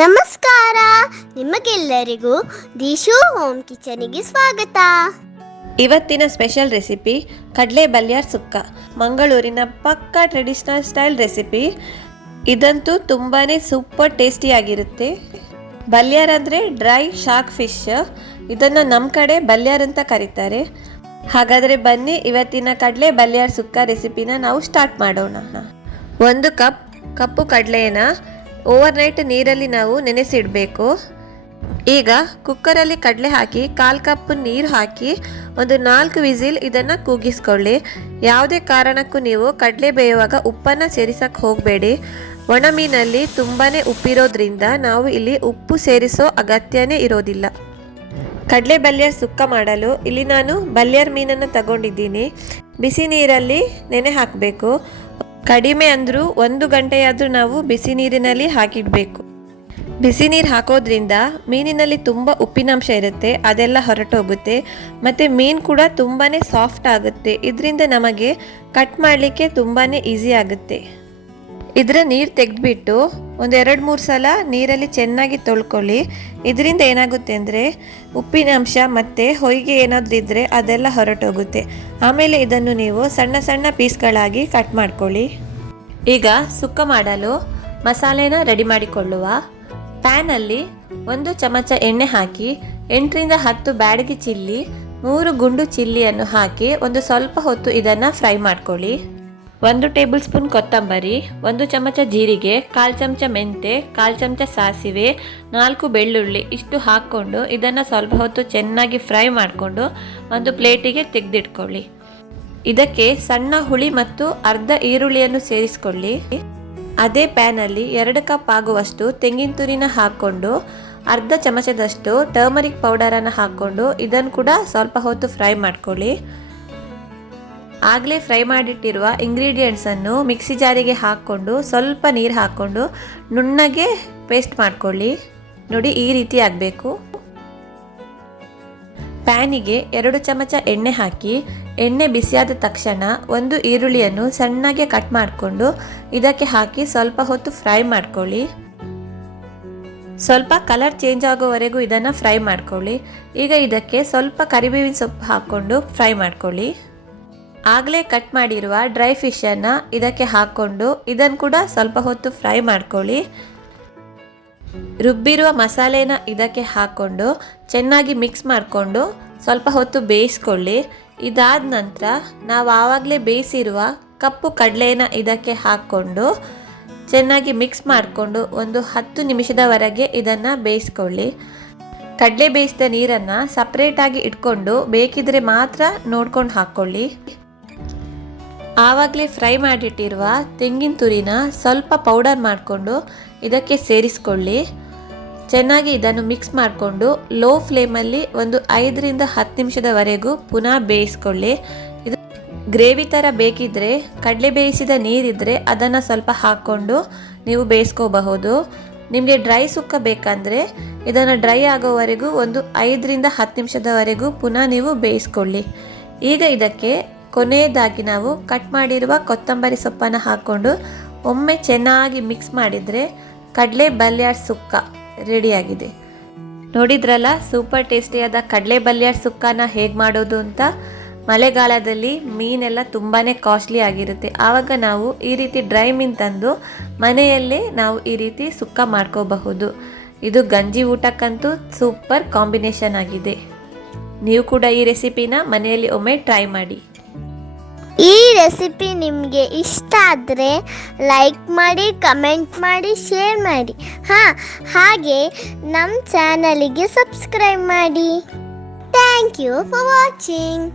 ನಮಸ್ಕಾರ. ನಿಮಗೆಲ್ಲರಿಗೂ ದಿಶು ಹೋಮ್ ಕಿಚನಿಗೆ ಸ್ವಾಗತ. ಇವತ್ತಿನ ಸ್ಪೆಷಲ್ ರೆಸಿಪಿ ಕಡಲೆ ಬಲ್ಯಾರ್ ಸುಕ್ಕ. ಮಂಗಳೂರಿನ ಪಕ್ಕಾ ಟ್ರೆಡಿಷನಲ್ ಸ್ಟೈಲ್ ರೆಸಿಪಿ. ಇದಂತೂ ತುಂಬಾ ಸೂಪರ್ ಟೇಸ್ಟಿಯಾಗಿರುತ್ತೆ ಬಲ್ಯಾರ್ ಅಂದರೆ ಡ್ರೈ ಶಾರ್ಕ್ ಫಿಶ್. ಇದನ್ನು ನಮ್ಮ ಕಡೆ ಬಲ್ಯಾರ್ ಅಂತ ಕರೀತಾರೆ. ಹಾಗಾದರೆ ಬನ್ನಿ ಇವತ್ತಿನ ಕಡಲೆ ಬಲ್ಯಾರ್ ಸುಕ್ಕ ರೆಸಿಪಿನ ನಾವು ಸ್ಟಾರ್ಟ್ ಮಾಡೋಣ. ಒಂದು ಕಪ್ ಕಪ್ಪು ಕಡಲೆನ ಓವರ್ನೈಟ್ ನೀರಲ್ಲಿ ನಾವು ನೆನೆಸಿಡಬೇಕು. ಈಗ ಕುಕ್ಕರಲ್ಲಿ ಕಡಲೆ ಹಾಕಿ, ಕಾಲು ಕಪ್ ನೀರು ಹಾಕಿ, ಒಂದು ನಾಲ್ಕು ವಿಸಿಲ್ ಇದನ್ನು ಕೂಗಿಸ್ಕೊಳ್ಳಿ ಯಾವುದೇ ಕಾರಣಕ್ಕೂ ನೀವು ಕಡಲೆ ಬೇಯುವಾಗ ಉಪ್ಪನ್ನು ಸೇರಿಸಕ್ಕೆ ಹೋಗಬೇಡಿ. ಒಣ ಮೀನಲ್ಲಿ ತುಂಬಾ ಉಪ್ಪಿರೋದ್ರಿಂದ ನಾವು ಇಲ್ಲಿ ಉಪ್ಪು ಸೇರಿಸೋ ಅಗತ್ಯನೇ ಇರೋದಿಲ್ಲ. ಕಡಲೆ ಬಲ್ಯರ್ ಸುಕ್ಕ ಮಾಡಲು ಇಲ್ಲಿ ನಾನು ಬಲ್ಯರ್ ಮೀನನ್ನು ತಗೊಂಡಿದ್ದೀನಿ. ಬಿಸಿ ನೀರಲ್ಲಿ ನೆನೆ ಹಾಕಬೇಕು. ಕಡಿಮೆ ಅಂದರೂ ಒಂದು ಗಂಟೆಯಾದರೂ ನಾವು ಬಿಸಿ ನೀರಿನಲ್ಲಿ ಹಾಕಿಡಬೇಕು. ಬಿಸಿ ನೀರು ಹಾಕೋದ್ರಿಂದ ಮೀನಿನಲ್ಲಿ ತುಂಬ ಉಪ್ಪಿನಾಂಶ ಇರುತ್ತೆ, ಅದೆಲ್ಲ ಹೊರಟೋಗುತ್ತೆ, ಮತ್ತು ಮೀನು ಕೂಡ ತುಂಬಾ ಸಾಫ್ಟ್ ಆಗುತ್ತೆ. ಇದರಿಂದ ನಮಗೆ ಕಟ್ ಮಾಡಲಿಕ್ಕೆ ತುಂಬಾ ಈಸಿ ಆಗುತ್ತೆ. ಇದರ ನೀರು ತೆಗೆದ್ಬಿಟ್ಟು ಒಂದು ಎರಡು ಮೂರು ಸಲ ನೀರಲ್ಲಿ ಚೆನ್ನಾಗಿ ತೊಳ್ಕೊಳ್ಳಿ. ಇದರಿಂದ ಏನಾಗುತ್ತೆ ಅಂದರೆ ಉಪ್ಪಿನಂಶ ಮತ್ತು ಹೊಯ್ಗೆ ಏನಾದರೂ ಇದ್ದರೆ ಅದೆಲ್ಲ ಹೊರಟೋಗುತ್ತೆ. ಆಮೇಲೆ ಇದನ್ನು ನೀವು ಸಣ್ಣ ಸಣ್ಣ ಪೀಸ್ಗಳಾಗಿ ಕಟ್ ಮಾಡ್ಕೊಳ್ಳಿ. ಈಗ ಸುಕ್ಕ ಮಾಡಲು ಮಸಾಲೆನ ರೆಡಿ ಮಾಡಿಕೊಳ್ಳುವ. ಪ್ಯಾನಲ್ಲಿ ಒಂದು ಚಮಚ ಎಣ್ಣೆ ಹಾಕಿ ಎಂಟರಿಂದ ಹತ್ತು ಬ್ಯಾಡಗಿ ಚಿಲ್ಲಿ, ಮೂರು ಗುಂಡು ಚಿಲ್ಲಿಯನ್ನು ಹಾಕಿ ಒಂದು ಸ್ವಲ್ಪ ಹೊತ್ತು ಇದನ್ನು ಫ್ರೈ ಮಾಡ್ಕೊಳ್ಳಿ. ಒಂದು ಟೇಬಲ್ ಸ್ಪೂನ್ ಕೊತ್ತಂಬರಿ, ಒಂದು ಚಮಚ ಜೀರಿಗೆ, ಕಾಲು ಚಮಚ ಮೆಂತೆ, ಕಾಲು ಚಮಚ ಸಾಸಿವೆ, ನಾಲ್ಕು ಬೆಳ್ಳುಳ್ಳಿ ಇಷ್ಟು ಹಾಕ್ಕೊಂಡು ಇದನ್ನು ಸ್ವಲ್ಪ ಹೊತ್ತು ಚೆನ್ನಾಗಿ ಫ್ರೈ ಮಾಡಿಕೊಂಡು ಒಂದು ಪ್ಲೇಟಿಗೆ ತೆಗೆದಿಟ್ಕೊಳ್ಳಿ. ಇದಕ್ಕೆ ಸಣ್ಣ ಹುಳಿ ಮತ್ತು ಅರ್ಧ ಈರುಳ್ಳಿಯನ್ನು ಸೇರಿಸಿಕೊಳ್ಳಿ. ಅದೇ ಪ್ಯಾನಲ್ಲಿ ಎರಡು ಕಪ್ ಆಗುವಷ್ಟು ತೆಂಗಿನ ತುರಿನ ಹಾಕ್ಕೊಂಡು ಅರ್ಧ ಚಮಚದಷ್ಟು ಟರ್ಮರಿಕ್ ಪೌಡರನ್ನು ಹಾಕ್ಕೊಂಡು ಇದನ್ನು ಕೂಡ ಸ್ವಲ್ಪ ಹೊತ್ತು ಫ್ರೈ ಮಾಡ್ಕೊಳ್ಳಿ. ಆಗಲೇ ಫ್ರೈ ಮಾಡಿಟ್ಟಿರುವ ಇಂಗ್ರೀಡಿಯೆಂಟ್ಸನ್ನು ಮಿಕ್ಸಿ ಜಾರಿಗೆ ಹಾಕ್ಕೊಂಡು ಸ್ವಲ್ಪ ನೀರು ಹಾಕ್ಕೊಂಡು ನುಣ್ಣಗೆ ಪೇಸ್ಟ್ ಮಾಡ್ಕೊಳ್ಳಿ. ನೋಡಿ ಈ ರೀತಿ ಆಗಬೇಕು. ಪ್ಯಾನಿಗೆ ಎರಡು ಚಮಚ ಎಣ್ಣೆ ಹಾಕಿ, ಎಣ್ಣೆ ಬಿಸಿಯಾದ ತಕ್ಷಣ ಒಂದು ಈರುಳ್ಳಿಯನ್ನು ಸಣ್ಣಗೆ ಕಟ್ ಮಾಡಿಕೊಂಡು ಇದಕ್ಕೆ ಹಾಕಿ ಸ್ವಲ್ಪ ಹೊತ್ತು ಫ್ರೈ ಮಾಡ್ಕೊಳ್ಳಿ. ಸ್ವಲ್ಪ ಕಲರ್ ಚೇಂಜ್ ಆಗೋವರೆಗೂ ಇದನ್ನು ಫ್ರೈ ಮಾಡ್ಕೊಳ್ಳಿ. ಈಗ ಇದಕ್ಕೆ ಸ್ವಲ್ಪ ಕರಿಬೇವಿನ ಸೊಪ್ಪು ಹಾಕ್ಕೊಂಡು ಫ್ರೈ ಮಾಡ್ಕೊಳ್ಳಿ. ಆಗಲೇ ಕಟ್ ಮಾಡಿರುವ ಡ್ರೈ ಫಿಶನ್ನು ಇದಕ್ಕೆ ಹಾಕ್ಕೊಂಡು ಇದನ್ನು ಕೂಡ ಸ್ವಲ್ಪ ಹೊತ್ತು ಫ್ರೈ ಮಾಡ್ಕೊಳ್ಳಿ. ರುಬ್ಬಿರುವ ಮಸಾಲೆನ ಇದಕ್ಕೆ ಹಾಕ್ಕೊಂಡು ಚೆನ್ನಾಗಿ ಮಿಕ್ಸ್ ಮಾಡಿಕೊಂಡು ಸ್ವಲ್ಪ ಹೊತ್ತು ಬೇಯಿಸ್ಕೊಳ್ಳಿ. ಇದಾದ ನಂತರ ನಾವು ಆವಾಗಲೇ ಬೇಯಿಸಿರುವ ಕಪ್ಪು ಕಡಲೆನ ಇದಕ್ಕೆ ಹಾಕ್ಕೊಂಡು ಚೆನ್ನಾಗಿ ಮಿಕ್ಸ್ ಮಾಡಿಕೊಂಡು ಒಂದು ಹತ್ತು ನಿಮಿಷದವರೆಗೆ ಇದನ್ನು ಬೇಯಿಸ್ಕೊಳ್ಳಿ. ಕಡಲೆ ಬೇಯಿಸಿದ ನೀರನ್ನು ಸಪ್ರೇಟಾಗಿ ಇಟ್ಕೊಂಡು ಬೇಕಿದ್ರೆ ಮಾತ್ರ ನೋಡ್ಕೊಂಡು ಹಾಕ್ಕೊಳ್ಳಿ. ಆವಾಗಲೇ ಫ್ರೈ ಮಾಡಿಟ್ಟಿರುವ ತೆಂಗಿನ ತುರಿನ ಸ್ವಲ್ಪ ಪೌಡರ್ ಮಾಡಿಕೊಂಡು ಇದಕ್ಕೆ ಸೇರಿಸ್ಕೊಳ್ಳಿ. ಚೆನ್ನಾಗಿ ಇದನ್ನು ಮಿಕ್ಸ್ ಮಾಡಿಕೊಂಡು ಲೋ ಫ್ಲೇಮಲ್ಲಿ ಒಂದು ಐದರಿಂದ ಹತ್ತು ನಿಮಿಷದವರೆಗೂ ಪುನಃ ಬೇಯಿಸ್ಕೊಳ್ಳಿ. ಇದು ಗ್ರೇವಿ ಥರ ಬೇಕಿದ್ದರೆ ಕಡಲೆ ಬೇಯಿಸಿದ ನೀರಿದ್ದರೆ ಅದನ್ನು ಸ್ವಲ್ಪ ಹಾಕ್ಕೊಂಡು ನೀವು ಬೇಯಿಸ್ಕೋಬಹುದು. ನಿಮಗೆ ಡ್ರೈ ಸುಕ್ಕ ಬೇಕಂದರೆ ಇದನ್ನು ಡ್ರೈ ಆಗೋವರೆಗೂ ಒಂದು ಐದರಿಂದ ಹತ್ತು ನಿಮಿಷದವರೆಗೂ ಪುನಃ ನೀವು ಬೇಯಿಸ್ಕೊಳ್ಳಿ. ಈಗ ಇದಕ್ಕೆ ಕೊನೆಯದಾಗಿ ನಾವು ಕಟ್ ಮಾಡಿರುವ ಕೊತ್ತಂಬರಿ ಸೊಪ್ಪನ್ನು ಹಾಕ್ಕೊಂಡು ಒಮ್ಮೆ ಚೆನ್ನಾಗಿ ಮಿಕ್ಸ್ ಮಾಡಿದರೆ ಕಡಲೆ ಬಲ್ಯಾರ್ ಸುಕ್ಕ ರೆಡಿಯಾಗಿದೆ ನೋಡಿದ್ರಲ್ಲ ಸೂಪರ್ ಟೇಸ್ಟಿಯಾದ ಕಡಲೆ ಬಲ್ಯಾರ್ ಸುಕ್ಕನ ಹೇಗೆ ಮಾಡೋದು ಅಂತ? ಮಳೆಗಾಲದಲ್ಲಿ ಮೀನೆಲ್ಲ ತುಂಬಾ ಕಾಸ್ಟ್ಲಿ ಆಗಿರುತ್ತೆ. ಆವಾಗ ನಾವು ಈ ರೀತಿ ಡ್ರೈ ಮೀನ್ ತಂದು ಮನೆಯಲ್ಲೇ ನಾವು ಈ ರೀತಿ ಸುಕ್ಕ ಮಾಡ್ಕೋಬಹುದು. ಇದು ಗಂಜಿ ಊಟಕ್ಕಂತೂ ಸೂಪರ್ ಕಾಂಬಿನೇಷನ್ ಆಗಿದೆ. ನೀವು ಕೂಡ ಈ ರೆಸಿಪಿನ ಮನೆಯಲ್ಲಿ ಒಮ್ಮೆ ಟ್ರೈ ಮಾಡಿ. ಈ ರೆಸಿಪಿ ನಿಮಗೆ ಇಷ್ಟ ಆದರೆ ಲೈಕ್ ಮಾಡಿ ಕಮೆಂಟ್ ಮಾಡಿ ಶೇರ್ ಮಾಡಿ. ಹಾಂ, ಹಾಗೆ ನಮ್ಮ ಚಾನಲಿಗೆ ಸಬ್ಸ್ಕ್ರೈಬ್ ಮಾಡಿ. Thank you for watching